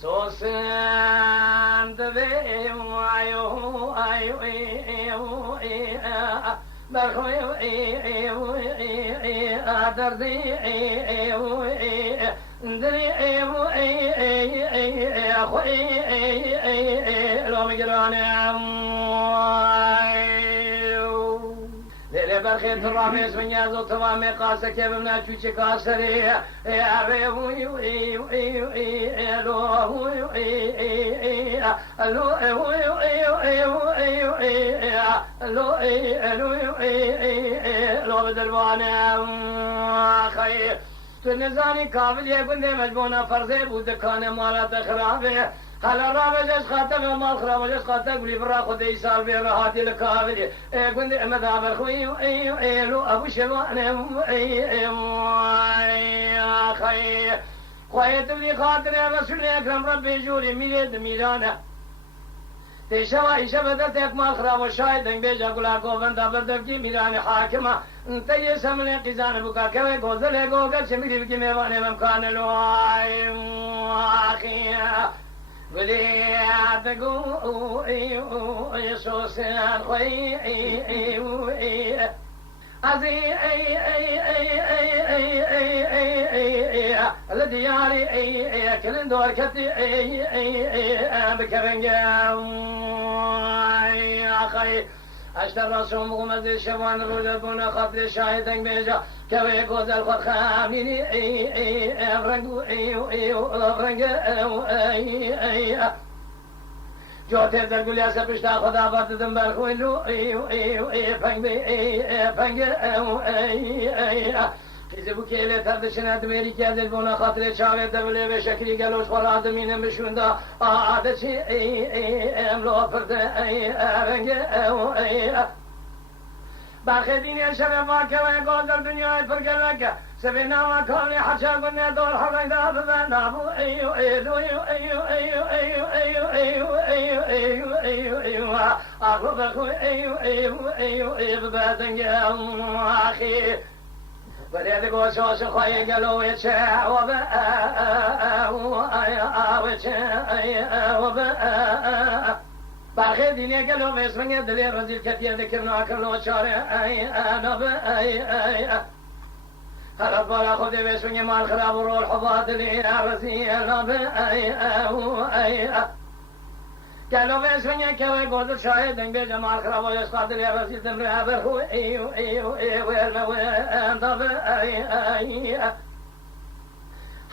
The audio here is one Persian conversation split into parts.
سوسند برخی ترامیز من یازو تمام قاسه که بمنا چوچه کاسری لو بدربانم خیر تو نزانی قابل یه گنده مجبونا فرزه بود کانه مالات خرابه حالا را بجش خاطر مال خراب بجش خاطر قلی برا خود ای سال بیر راه دل کابلی گند مدابر خوی لو ابو شبانه خیر خواهیت بلی خاطر رسول اکرم رب جوری میرد میرانه تیشوا ایشا بدت یک مال خراب و شاید دنگ بیجا گلا گووندا بردفکی میرانه حاکمه تیه سمنه قیزان بکا که گوزل گوگر چمیری بکی میوانه ممکان لو آخیه وليات قوي سوسن خوي ازي الدياري كل دور كتي بكرنجا اخي اشتر رسوم غمز شوان رودبون خاطر شاهدن بيجا كوي غزل خد خاميني افرنگو افرنگ جوته در گلیا سے پشتا خدا بات دم بر خويلو فنگ فنگ خیزه بو که ایله تردشنه دمیری که دل بونا خاطر چاوه دوله به شکلی گلوش خور آدمینه بشونده آده چی املو پرده رنگ برخی دینی شب واکه و گل در دنیای پرگلکه سبینا و کالی حچا گنه دور حرنگ دا ببنده بو ایو ایلو ایو ایو ایو ایو ایو ایو ایو ایو ایو آخو بخو ایو ایو ایو ایو ببندنگه آخی ولید گوشوش خواهی گلوی چه و به و به برخی دینی گلو بسمنگ دلی رزیل کتیه دکرنا کرلو چاره انا به خراب بالا خودی بسمنگ مال خراب و رول حضا دلی رزیل انا به گلو بسمنگ که وی گوزر شاید دنگ به جمال خراب و یسقا دلی رزیل دمره برخو ایو ایو ایو ایو انتا به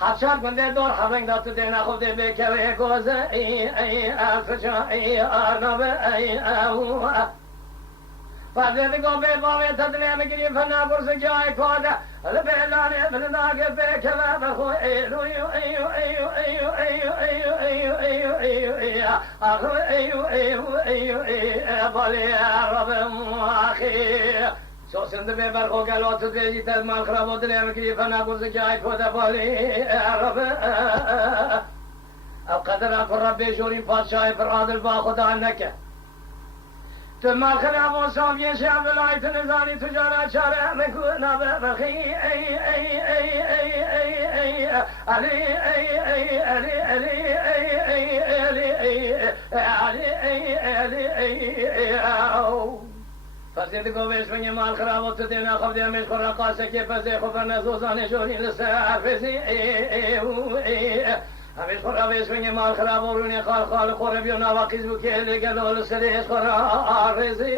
حفشار گنده دور حرنگ داتو دینا خود به که وی گوزه الفجا آرنا به فضلت گو به باوی تدلی مگری فنا برس جای کاده لبیلانی بلناگه به که وی بخو ایلو ایو ایو ایو ایو ایو ایو ایو ایو ایو ایو آخو ایو ایو ایو ایو بالی رب مواخی سوسند به برخو گلوت دیجی تد مال خراب و دلی مگری فنا برس جای کاده بالی رب او قدر پر رب جوری پادشاه فرعادل با خدا نکه تو مال خراب و صافی شب لایت نزانی تجارت چاره مکونا بخی ای ای ای ای ای ای علی ای ای علی علی ای ای علی ای علی ای علی ای او فسید کو بسمنگ مال خراب و تو دینا خود دیمش خورا قاسه که فزه خبر نزوزان جوری لسه فزی ای ای همیش خورا بسمنگ مال خراب و رونی خال خال خوره بیونا واقعیز بو که لگلول سریش خورا آرزی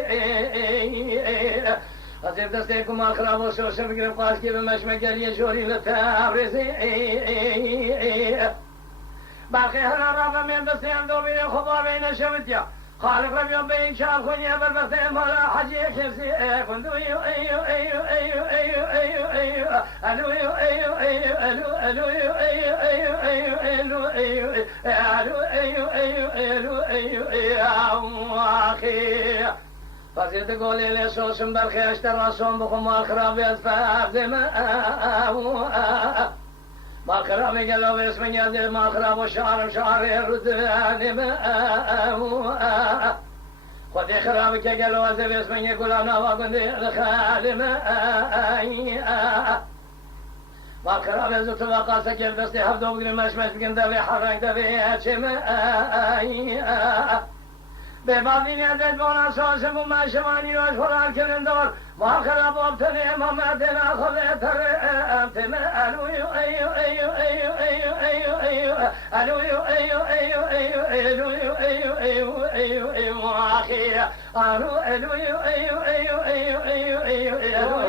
حضرت دسته کو مال خراب و شوشه بگرم قاس که به مشمگلی جوری لتبرزی برخی هر را من دسته هم دو بین خدا بین شمتیا خالق ربيون بين شال خوني بربختين مالا حجي كيفسي كنتو ايو ايو ايو ايو ايو ايو ايو الو ايو ايو ايو الو ايو ايو ايو ايو ايو الو ايو ايو ايو ايو ايو اخي فزيد قولي لي سوسم برخي اشترى صوم بخم الخراب يدفع زما ما خراب قالوا باسم يدي ما خراب وشعر شعر الردان ما خذ خراب قالوا باسم يقول انا وقندي الخالم والخراب يزوت وقاسة كالبستي هفدو بقري مش بقن دبي حرين دبي هاتشم ببابين يدد بونا سوسم وما شماني وشفران كرندور والخراب وابتني ممتنا خذتر أمتم ألويو أيو أيو أيو أيو أيو أيو ألويو أيو أيو أيو ألويو أيو أيو أيو أيو أخي ألو ألويو أيو أيو أيو أيو أيو